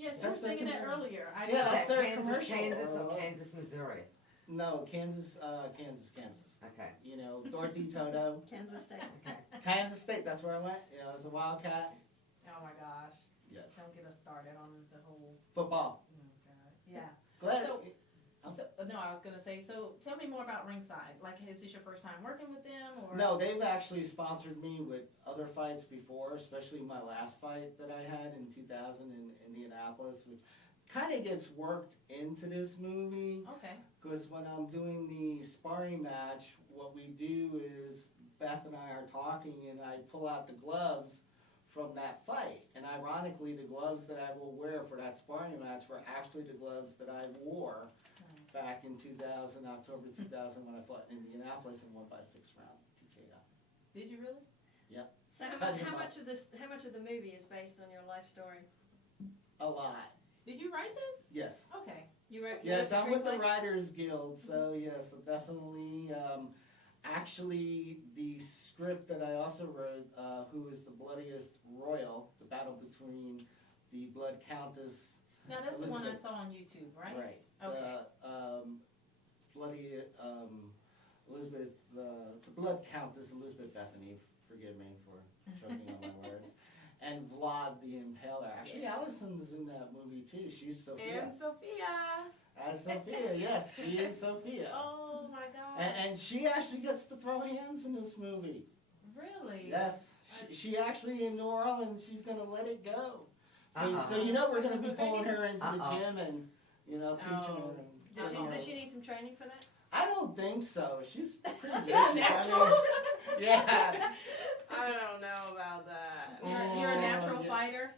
Yes, you were That's their singing that commercial. earlier. I Yeah, know. that's That their Kansas, commercial. Kansas, or Kansas, Missouri? No, Kansas. Okay, You know, Dorothy Toto. Kansas State. okay. Kansas State, that's where I went. You know, as a Wildcat. Oh my gosh. Yes. Don't get us started on the whole. Football. Oh God. Yeah. Glad. So- No, I was gonna say. So tell me more about Ringside. Like, is this your first time working with them, or? No, they've actually sponsored me with other fights before, especially my last fight that I had in 2000 in Indianapolis, which kind of gets worked into this movie. Okay. Because when I'm doing the sparring match, what we do is Beth and I are talking, and I pull out the gloves from that fight. And ironically, the gloves that I will wear for that sparring match were actually the gloves that I wore Nice. back in 2000, October 2000, when I fought in Indianapolis and won by 6th round TKO. Did you really? So Cut him how up. much of the movie is based on your life story? A lot, Did you write this? yes. Okay. You wrote. Yes, I'm with the screenplay? Writers Guild, so yes, definitely. Actually, the script that I also wrote, Who is the Bloodiest Royal, the battle between the Blood Countess. Now that's the one I Elizabeth. saw on YouTube, right? Right. Okay. Bloody Elizabeth, the Blood Countess Elizabeth Bethany. Forgive me for choking on my words. And Vlad the Impaler. Actually, Allison's in that movie too. She's Sophia. And Sophia. As Sophia, yes, she is Sophia. Oh my God. And she actually gets to throw hands in this movie. Really? Yes, she actually in New Orleans, she's gonna let it go. So, Uh-uh. so you know we're gonna be pulling her into the Uh-uh. gym and, you know, teaching Oh. her. And, Does she, you know. does she need some training for that? I don't think so. She's pretty She's good. a natural. Yeah. I don't know about that. You're a natural Oh, yeah. fighter.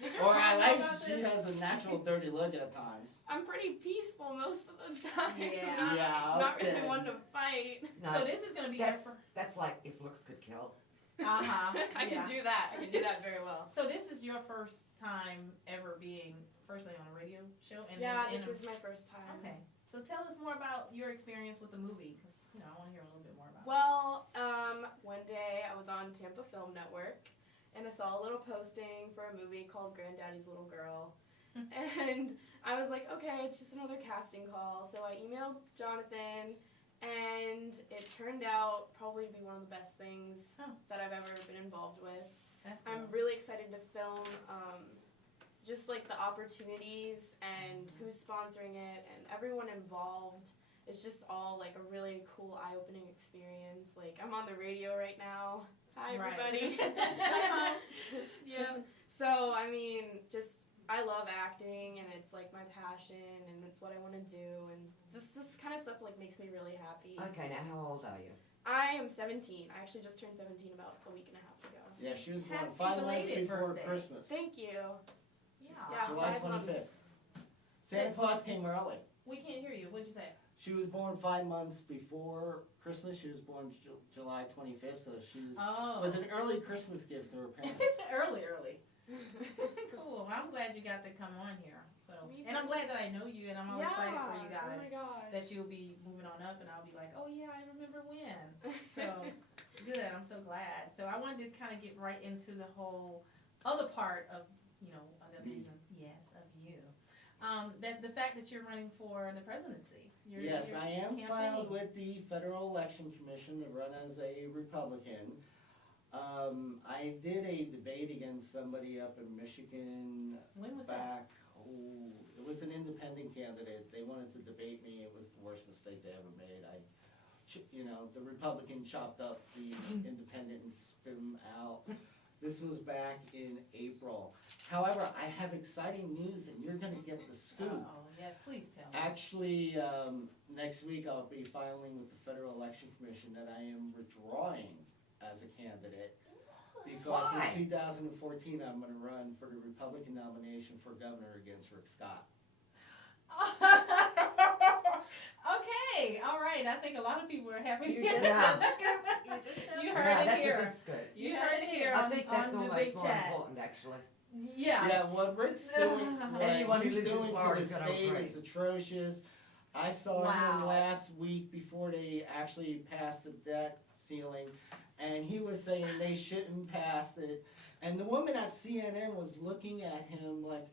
Did your Or mom I know like about she this? has a natural dirty look at times. I'm pretty peaceful most of the time. Yeah. Not, Yeah, not okay. really one to fight. No, So this is gonna be your that's, that's like if looks could kill. Uh-huh. I yeah. can do that. I can do that very well. So this is your first time ever being firstly on a radio show, and Yeah, then this is my first time. okay. So tell us more about your experience with the movie, because I want to hear a little bit more about. Well, one day I was on Tampa Film Network, and I saw a little posting for a movie called Granddaddy's Little Girl. And I was like, okay, it's just another casting call. So I emailed Jonathan, and it turned out probably to be one of the best things Oh. that I've ever been involved with. That's cool. I'm really excited to film just like the opportunities and who's sponsoring it and everyone involved. It's just all like a really cool eye-opening experience. Like I'm on the radio right now. Hi Right. everybody. Yeah. So I mean, just I love acting and it's like my passion and it's what I want to do and this kind of stuff like makes me really happy. Okay, now how old are you? I am 17. I actually just turned 17 about a week and a half ago. Yeah, she was born Happy 5 months belated before birthday. Christmas. Thank you. Yeah. Yeah, July 5 months. 25th. Santa Claus came early. We can't hear you. What'd you say? She was born 5 months before Christmas. She was born July 25th, so she Oh. was an early Christmas gift to her parents. early. Cool. I'm glad you got to come on here. So, Me and I'm too. glad that I know you, and I'm all excited for you Oh my guys. gosh. That you'll be moving on up, and I'll be like, oh yeah, I remember when. So good. I'm so glad. So I wanted to kind of get right into the whole other part of the Me. reason. Yes, of you. That the fact that you're running for the presidency. Yes, you're I am campaigning. filed with the Federal Election Commission to run as a Republican. I did a debate against somebody up in Michigan When was that? back, it was an independent candidate. They wanted to debate me. It was the worst mistake they ever made. The Republican chopped up the independent and spit him out. This was back in April. However, I have exciting news, and you're gonna get the scoop. Oh yes, please tell me. Actually, next week I'll be filing with the Federal Election Commission that I am withdrawing as a candidate. Because Why? in 2014, I'm gonna run for the Republican nomination for governor against Rick Scott. Okay, all right. I think a lot of people are happy. You just Yeah. said the scoop. You just said You the heard Yeah, it that's here. a big scoop. You heard it here I on, think that's on the almost big more chat. important, actually. Yeah. Yeah, what Rick's doing, Anyone what who he's lives in doing to Florida the is gonna state agree. is atrocious. I saw Wow. him last week before they actually passed the debt ceiling, and he was saying they shouldn't pass it. And the woman at CNN was looking at him like,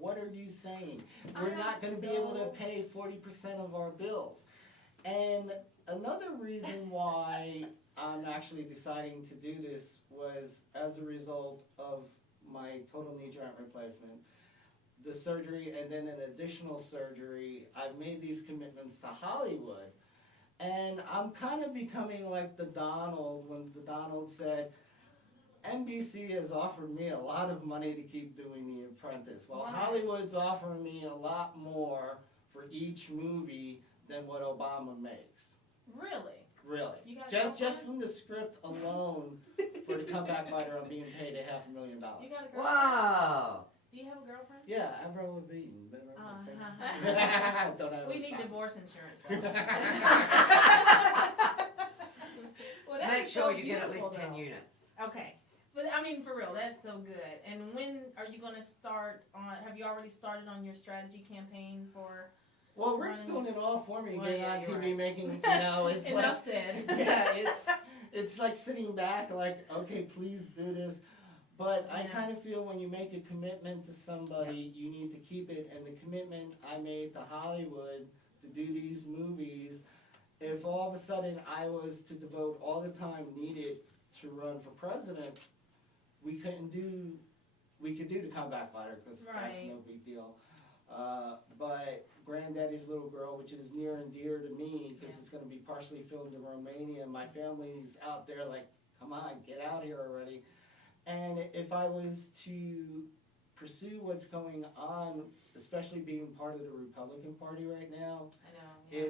what are you saying? I We're am not gonna be able to so- pay 40% of our bills. And another reason why I'm actually deciding to do this was as a result of my total knee joint replacement, the surgery, and then an additional surgery. I've made these commitments to Hollywood. And I'm kind of becoming like the Donald, when the Donald said, NBC has offered me a lot of money to keep doing The Apprentice, while Wow. Hollywood's offering me a lot more for each movie than what Obama makes. Really? Really. You got a Just girlfriend? from the script alone, for the comeback fighter, I'm being paid $500,000. You got a girlfriend? Whoa. Do you have a girlfriend? Yeah, Avril Lavigne. Uh-huh. Don't have We a need spot. divorce insurance. though. Well, that Make is sure so you get at least beautiful, 10 though. units. Okay, but I mean, for real, that's so good. And when are you gonna start on, have you already started on your strategy campaign for? Well, Rick's doing it all for me, Well, getting yeah, on you're TV, right. making, you know, it's like. Enough said. Yeah, it's like sitting back, like, okay, please do this. But I Yeah. kind of feel when you make a commitment to somebody, you need to keep it. And the commitment I made to Hollywood to do these movies, if all of a sudden I was to devote all the time needed to run for president, we could do the comeback fighter, because that's Right. no big deal. But Granddaddy's Little Girl, which is near and dear to me, because Yeah. it's gonna be partially filmed in Romania, my family's out there like, come on, get out here already. And if I was to pursue what's going on, especially being part of the Republican Party right now, I know. Yeah.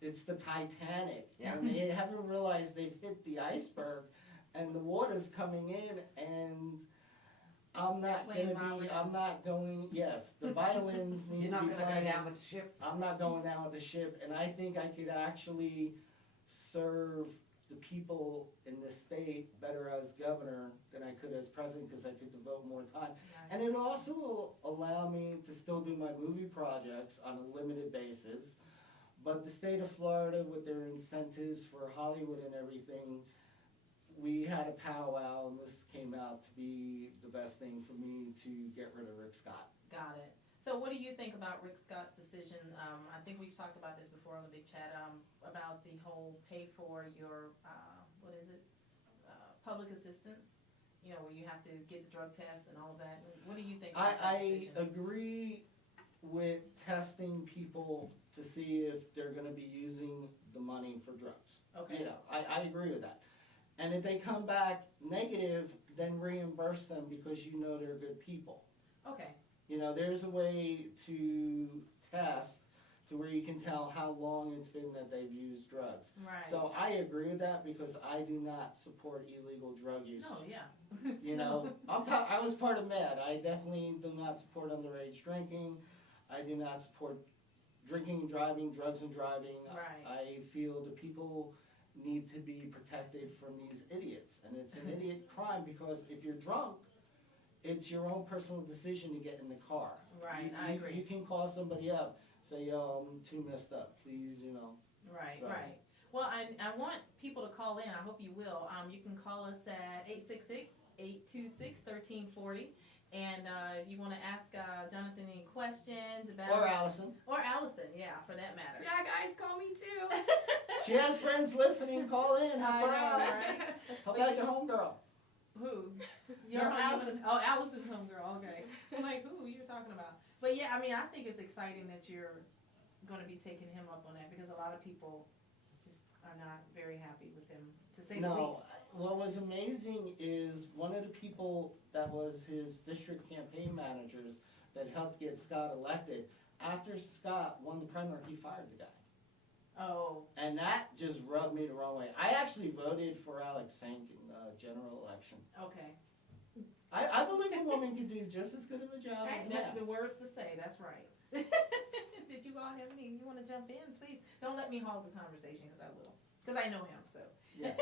it's the Titanic, Yeah. and they haven't realized they've hit the iceberg, and the water's coming in, and I'm not Playing gonna be, I'm violins. not going, yes, the violins need You're to not be going to go playing. down with the ship? I'm not going down with the ship, and I think I could actually serve the people in this state better as governor than I could as president, because I could devote more time. Right. And it also will allow me to still do my movie projects on a limited basis. But the state of Florida, with their incentives for Hollywood and everything, we had a powwow, and this came out to be the best thing for me to get rid of Rick Scott. Got it. So what do you think about Rick Scott's decision? I think we've talked about this before on the big chat, about the whole pay for your, what is it? Public assistance, you know, where you have to get the drug test and all of that. What do you think about that I decision? agree with testing people to see if they're gonna be using the money for drugs. Okay, You know, I agree with that. And if they come back negative, then reimburse them, because you know they're good people. okay, You know, there's a way to test to where you can tell how long it's been that they've used drugs. right. So I agree with that, because I do not support illegal drug use. No, yeah. You know, I was part of MAD. I definitely do not support underage drinking. I do not support drinking and driving, drugs and driving. Right. I feel the people need to be protected from these idiots. And it's an idiot crime, because if you're drunk, it's your own personal decision to get in the car. Right, You- I you- agree. You can call somebody up, say, yo, I'm too messed up, please, you know. Right, So- right. Well, I want people to call in. I hope you will. You can call us at 866-826-1340. And if you want to ask Jonathan any questions about Or Allison. or Allison, yeah, for that matter. Yeah, guys, call me too. She has friends listening, call in, help I her know, out. right? How about your homegirl? Who? Your Allison. Oh, Allison's homegirl. Okay. I'm like, who you're talking about? But yeah, I mean, I think it's exciting that you're going to be taking him up on that, because a lot of people just are not very happy with him, to say the No, least. what was amazing is one of the people that was his district campaign managers that helped get Scott elected, after Scott won the primary, he fired the guy. Oh, And that just rubbed me the wrong way. I actually voted for Alex Sink in the general election. okay. I believe a woman could do just as good of a job Hey, as a that's man. the words to say. That's right. Did you all have any? You want to jump in, please? Don't let me hog the conversation, because I will. Because I know him, so. Yeah.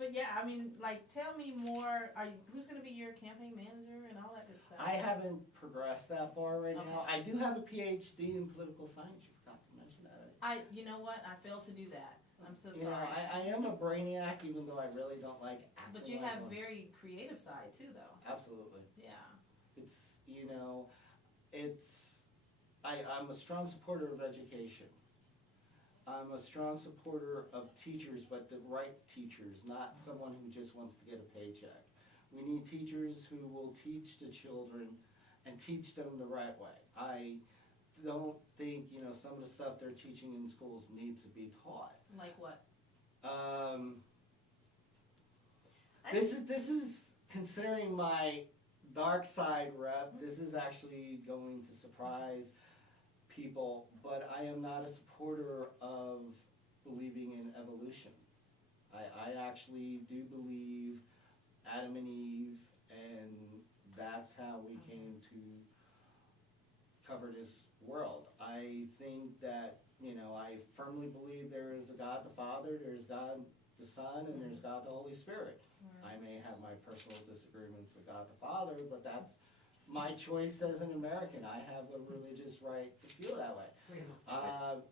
But yeah, I mean, like, tell me more. Who's going to be your campaign manager and all that good stuff? I haven't progressed that far right now. Okay. I do have a PhD in political science. You forgot to mention that. You know what? I failed to do that. I'm so You know, sorry. I am a brainiac, even though I really don't like acting. But you like have one. very creative side too, though. Absolutely. Yeah. It's, you know, I'm a strong supporter of education. I'm a strong supporter of teachers, but the right teachers, not someone who just wants to get a paycheck. We need teachers who will teach the children and teach them the right way. I don't think, some of the stuff they're teaching in schools needs to be taught. Like what? This is considering my dark side rep, this is actually going to surprise people, but I am not a supporter of believing in evolution. I actually do believe Adam and Eve, and that's how we came to cover this world. I think that, I firmly believe there is a God the Father, there's God the Son, and there's God the Holy Spirit. I may have my personal disagreements with God the Father, but that's my choice as an American. I have a religious right to feel that way. Freedom of choice.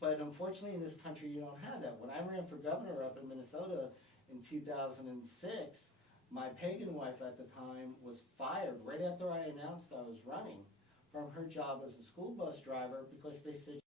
But unfortunately in this country you don't have that. When I ran for governor up in Minnesota in 2006, my pagan wife at the time was fired right after I announced I was running from her job as a school bus driver because they said